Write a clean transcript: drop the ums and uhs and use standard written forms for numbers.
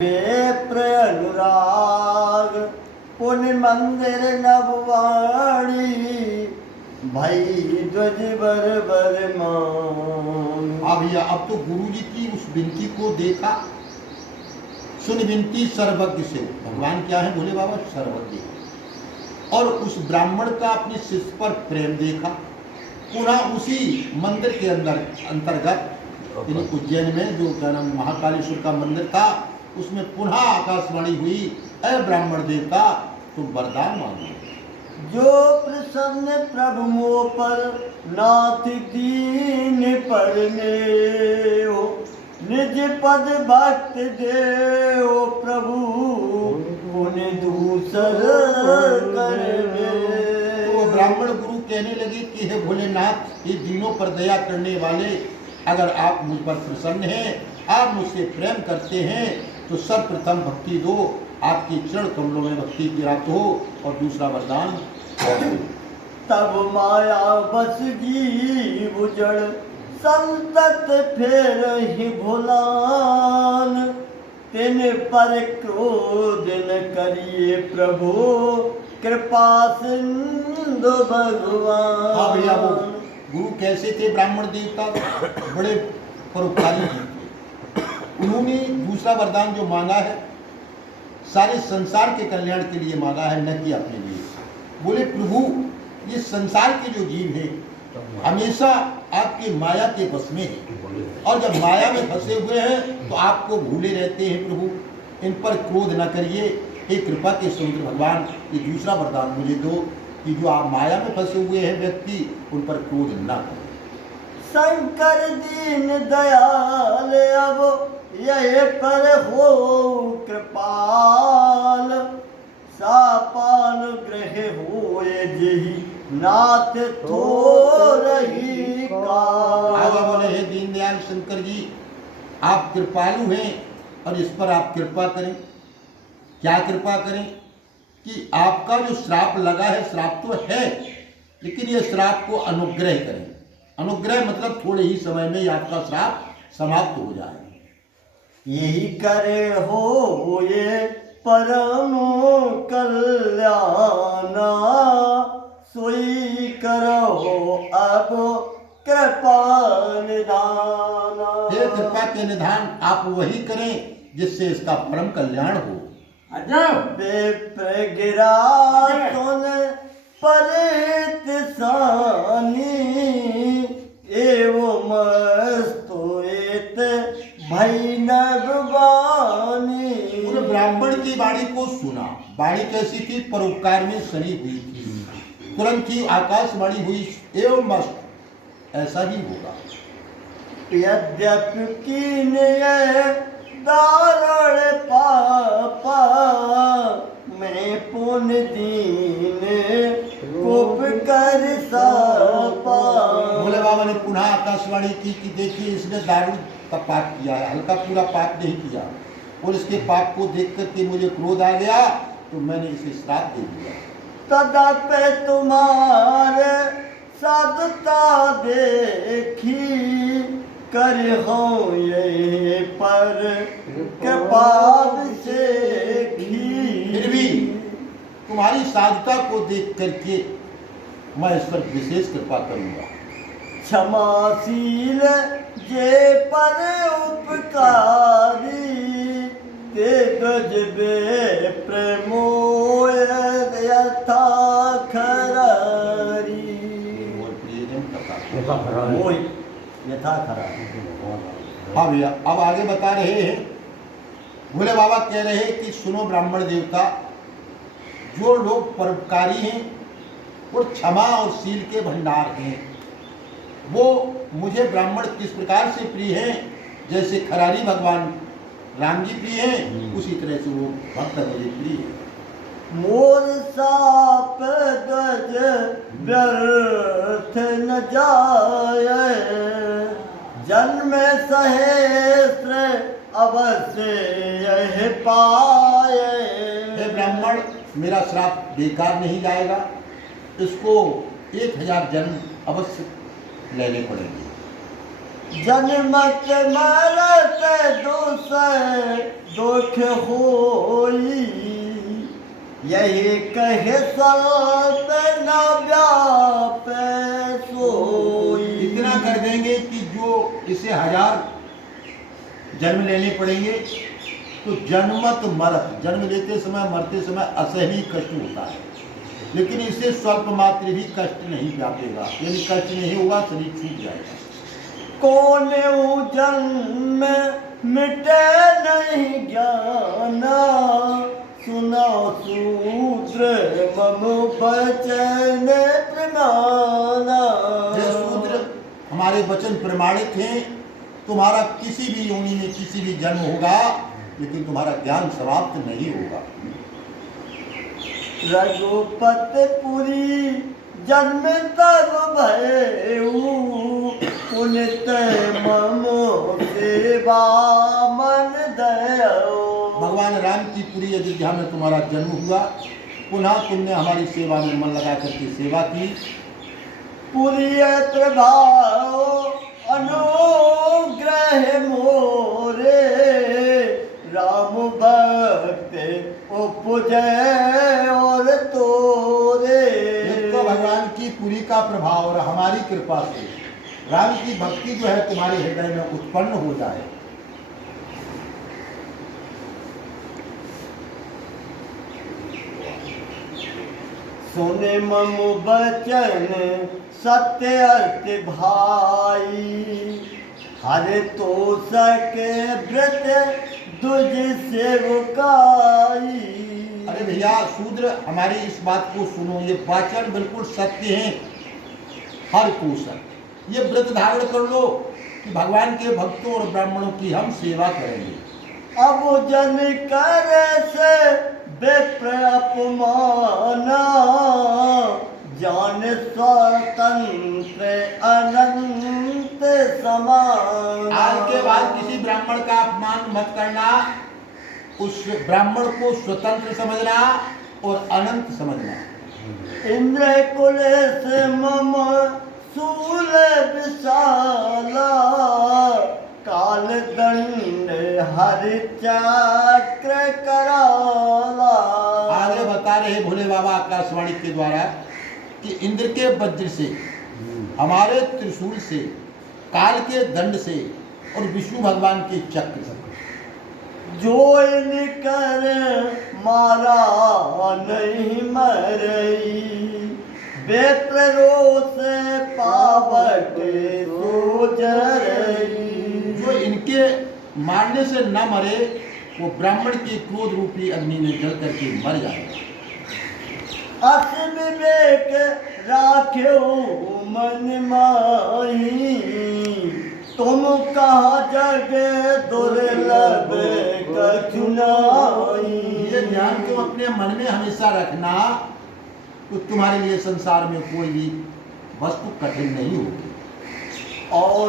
विप्र अनुराग पुण्य मंदिर नववाणी भाई ध्वज बर मान। हाँ भैया, अब तो गुरु जी की उस विनती को देखा। सुन विनती सर्वज्ञ से, भगवान क्या है बोले बाबा सर्वज्ञ। और उस ब्राह्मण का अपने शिष्य पर प्रेम देखा। पुनः उसी मंदिर के अंतर्गत उज्जैन में जो क्या नाम महाकालेश्वर का मंदिर था, उसमें पुनः आकाशवाणी हुई, अय ब्राह्मण देवता तुम वरदान मांगो। जो प्रसन्न प्रभु मोह पर नाथ दीन परने हो, निज पद भक्त देव प्रभु पुण्य दूसर करने। तो वो ब्राह्मण गुरु कहने लगे कि हे भोलेनाथ, ये दिनों पर दया करने वाले, अगर आप मुझ पर प्रसन्न हैं, आप मुझसे प्रेम करते हैं, तो सर्वप्रथम भक्ति दो, आपके चरण कमलों में भक्ति की रात हो, और दूसरा वरदान। तब माया बस जीव उजड़ संतत फेर ही भुलान, तिन पर क्रोध न करिए प्रभु कृपा सिंधु भगवान। हाँ भैया, वो गुरु कैसे थे ब्राह्मण देवता, बड़े परोपकारी थे। उन्होंने दूसरा वरदान जो मांगा है, सारे संसार के कल्याण के लिए मांगा है, न कि अपने लिए। बोले प्रभु, ये संसार के जो जीव हैं हमेशा आपकी माया के बस में है, और जब माया में फंसे हुए हैं तो आपको भूले रहते हैं प्रभु, इन पर क्रोध न करिए। हे कृपा के समुद्र भगवान, ये दूसरा वरदान मुझे दो कि जो आप माया में फंसे हुए हैं व्यक्ति, उन पर क्रोध न करें। शंकर दीन दयाल अब यह पर हो कृपाल, सापानुग्रह होए जेहि नाथ थोरहि काल। बोले हे दीनदयाल शंकर जी, आप कृपालु हैं, और इस पर आप कृपा करें। क्या कृपा करें कि आपका जो श्राप लगा है, श्राप तो है, लेकिन ये श्राप को अनुग्रह करें। अनुग्रह मतलब थोड़े ही समय में आपका श्राप समाप्त हो जाए। यही करे हो ये परम कल्याणा, सोई करो अब कृपा निधाना। हे कृपा के निधान, आप वही करें जिससे इसका परम कल्याण हो। विप्र गिरा सुन परित सानी, एवं स्तुत भई नभवानी। उन्होंने ब्राह्मण की वाणी को सुना। वाणी कैसी थी? परोपकार में सनी हुई थी। तुरंत ही आकाशवाणी हुई, एवं मस्त ऐसा ही होगा। यद्यपि कीन्य दारुण पापा, मैं पुण्य दीन कोप कर सापा। भोले बाबा ने पुनः आकाशवाणी की कि देखिए, इसने दारुण का पाप किया है, हल्का पूरा पाप नहीं किया, और इसके पाप को देख करके मुझे क्रोध आ गया, तो मैंने इसे श्राप दे दिया। तदपि तुम्हारे साधुता देखी, कर हो ये पर कृपा से। फिर भी तुम्हारी साधुता को देख करके मैं इस पर विशेष कृपा करूंगा। क्षमाशील जे पर उपकारी, ते गजबे प्रेमो यथा खरारी। यथा खरारी। हाँ भैया, अब आगे बता रहे हैं। भोले बाबा कह रहे हैं कि सुनो ब्राह्मण देवता, जो लोग परोपकारी हैं और क्षमा और शील के भंडार हैं, वो मुझे ब्राह्मण किस प्रकार से प्रिय हैं, जैसे खरारी भगवान राम जी प्रिय हैं, उसी तरह से वो भक्त मुझे प्रिय है। मोर साप गज व्यर्थ न जाए, जन्म सहस्त्र अवश्य यह पाए। हे ब्राह्मण, मेरा श्राप बेकार नहीं जाएगा, इसको 1000 जन्म अवश्य लेने पड़ेंगे। जन्मत मरत दूसर दुख होई, यही कहे सल्प न व्यापे सोई। इतना कर देंगे कि जो इसे 1000 जन्म लेने पड़ेंगे, तो जन्मत मरत, जन्म लेते समय मरते समय असहनीय कष्ट होता है, लेकिन इससे स्वल्प मात्र भी कष्ट नहीं व्यापेगा, यानी कष्ट नहीं होगा, शरीर छूट जाएगा। कौन जन्म मिटे नहीं ज्ञाना, सुनो सूत्र मम बचन प्रमाना। ये सूत्र हमारे वचन प्रमाणित हैं। तुम्हारा किसी भी योनि में किसी भी जन्म होगा, लेकिन तुम्हारा ज्ञान समाप्त नहीं होगा। रघुपतपुरी जन्म तब भयऊ, पुनित मम सेवा मन दयो। भगवान राम की पूरी अयोध्या में तुम्हारा जन्म हुआ, पुनः तुमने हमारी सेवा में मन लगा करके सेवा की। पुरी प्रभाव अनुग्रह मोरे, राम भक्त उपजय और तोरे। एक तो भगवान की पूरी का प्रभाव और हमारी कृपा से राम की भक्ति जो है तुम्हारे हृदय में उत्पन्न हो जाए। सुने मम बचन सत्य अर्थ भाई, हरे तो सके व्रत दुज सेवकाई। अरे भैया शूद्र, हमारी इस बात को सुनो, ये वाचन बिल्कुल सत्य है। हर कोशल ये व्रत धारण कर लो कि भगवान के भक्तों और ब्राह्मणों की हम सेवा करेंगे। अब जन कर से विप्र अपमाना, जान स्वतंत्र अनंत समान। आज के बाद किसी ब्राह्मण का अपमान मत करना, उस ब्राह्मण को स्वतंत्र समझना और अनंत समझना। इंद्र कुल से मम शूल विशाला, काल दंड हरि चक्र कराला। आगे बता रहे भोले बाबा आकाशवाणी के द्वारा कि इंद्र के वज्र से, हमारे त्रिशूल से, काल के दंड से और विष्णु भगवान के चक्र से, जो इनकर मारा नहीं मरई, बेत्रो से पावक सोजरई। जो इनके मारने से न मरे वो ब्राह्मण के क्रोध रूपी अग्नि में जल करके मर जाएगा। अस विवेक राख्यो मन माही, तुम कहा जग दुर्लभ कछु नाई। ये ध्यान तुम अपने मन में हमेशा रखना, तो तुम्हारे लिए संसार में कोई भी वस्तु कठिन नहीं होगी। और